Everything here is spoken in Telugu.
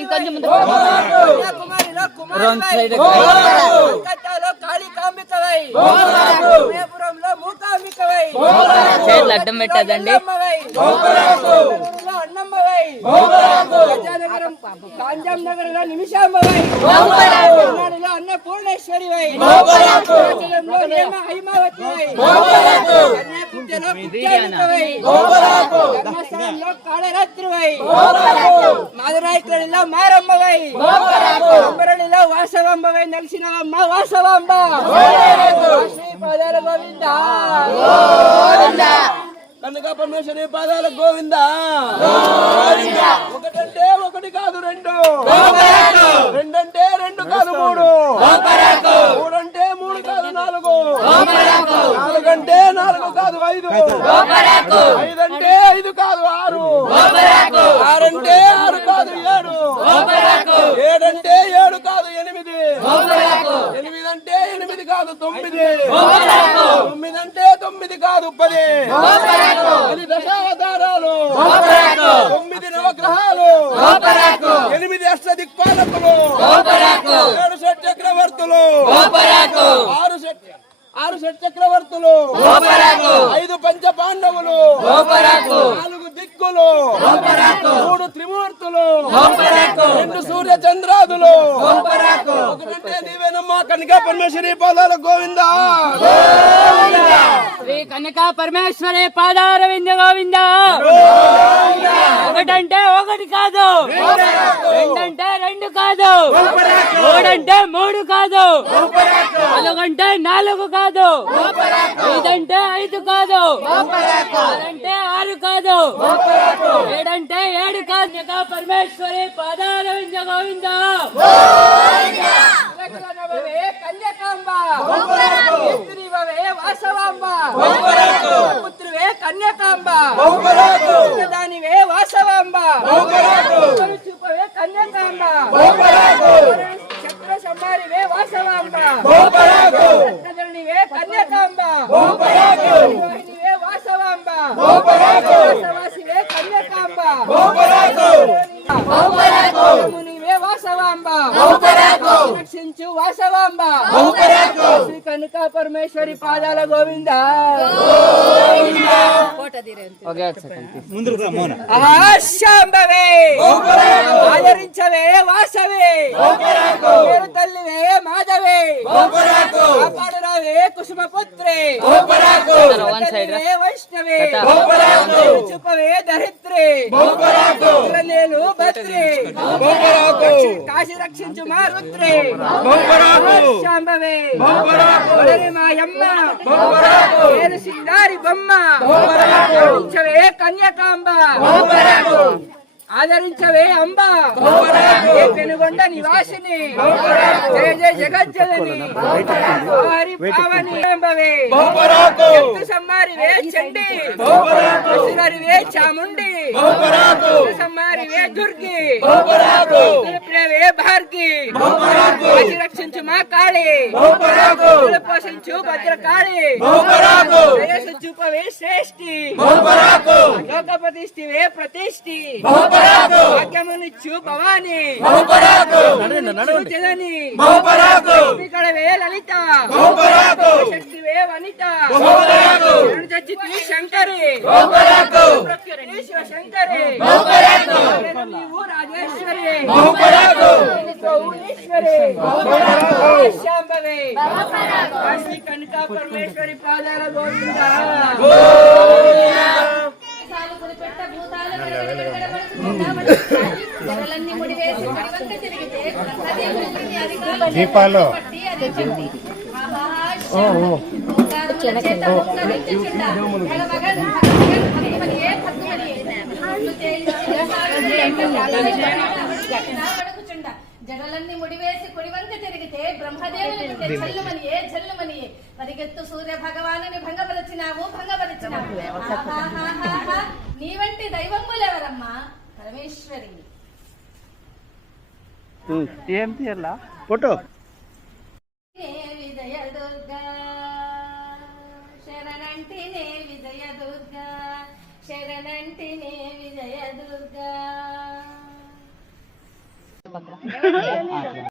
ఇంకొంచెం ముందు చేతులు అడ్డం పెట్టదండి. నగరంలో నిమిషాంబవై, అన్నపూర్ణేశ్వరి వై, ధర్మస్థలంలో కాళరాత్రి వై, మాధురాయిలో మారమ్మవై, అంబరళిలో వాసవాంబవై నలిసినవమ్మ వాసవాంబ. శ్రీపాదాల గోవింద కనక పరమేశ్వరి పాదాల గోవింద. ఒకటంటే ఒకటి కాదు రెండు, రెండంటే రెండు కాదు మూడు, మూడంటే మూడు కాదు నాలుగు, నాలుగంటే నాలుగు కాదు ఐదు, ఐదంటే ఐదు కాదు ఆరు, ఆరంటే ఆరు కాదు ఏడు, ఏడంటే ఏడు కాదు ఎనిమిది, ఎనిమిదంటే ఎనిమిది కాదు తొమ్మిది, తొమ్మిదంటే తొమ్మిది కాదు 10, 10 దశావతారాలు, 9 నవగ్రహాలు, 8 అష్టదిక్పాలకులు, 7 షట్చక్రవర్తులు, 6 షట్చక్రవర్తులు, 5 పంచపాండవులు, 4 దిక్కులు, 3 త్రిమూర్తులు, 2 సూర్య చంద్రాదులు, ఒకటంటే నీవేనమ్మా కనికా పరమేశ్వరి పాదాల గోవింద. శ్రీ కనకా పరమేశ్వరి పాదాల వింద గోవింద. ఒకటంటే ఒకటి కాదు, రెండంటే రెండు కాదు, మూడంటే మూడు కాదు, నాలుగంటే నాలుగు కాదు, ఐదంటే ఐదు కాదు, ఆరంటే ఆరు కాదు, ఏడంటే ఏడు కాదు. కనకా పరమేశ్వరి పాదాల వింద గోవింద. కన్యకాంబ, వాసవాంబ, పుత్రువే కన్యకాంబ, దానివే వాసవాంబ, చూపవే కన్యకాంబ, క్షత్ర సంహారివే వాసవాంబ, కదలివే కన్యకాంబ, వాహినివే వాసవాంబ, వాసవాసివే కన్యకాంబ, మునివే వాసవాంబ, రక్షించు వాసవాంబ. శ్రీ కనకా పరమేశ్వరి పాదాల గోవింద. శాంబవే ఆదరించవే వాసవే, తల్లివే మాధవే, కాపాడురావే కుసుమపుత్రే, వైష్ణవే, చూపవే దరిద్రే, నేను భద్రే, కాశీ రక్షించు మా రుద్రే, శాంబవే మాయమ్మ, పేరు సింగారి బొమ్మ, ఆదరించవే కన్యకాంబ, ఆదరించవే అంబ, పెనుగొండ నివాసిని, జయ జయ జగజ్జనని, హరి పావని అంబవే, సంహారివే చండి, అసురరివే చాముండి, సంహారివే దుర్గి, ప్రియవే భార్గి, రక్షించు మా కాళి, పోషించు భద్రకాళి, దయసు చూపవే శ్రేష్ఠి, లోకప్రతిష్ఠివే ప్రతిష్ఠి, భాగ్యమునిచ్చు భవాని, జనని, కడవే లలిత, శక్తివే వనిత, చచ్చితి శంకరి, శివ శంకరి, నీవు రాజేశ్వరి, ఈశ్వరి, శాంబవే. శ్రీ కనకా పరమేశ్వరి పాదాల గోవింద. దీపాలు జడలన్నీ ముడివేసి కుడివంక తిరిగితే బ్రహ్మదేవునికి జల్లుమనియే జల్లుమనియే పరిగెత్తు సూర్య భగవానుని భంగపరిచినావు భంగపరిచినావు. నీ వంటి దైవములెవరమ్మా పరమేశ్వరి. ఏం తీయాలా ఫోటో. విజయ దుర్గా శరణంటినే విజయ దుర్గా శరణంటినే విజయ దుర్గా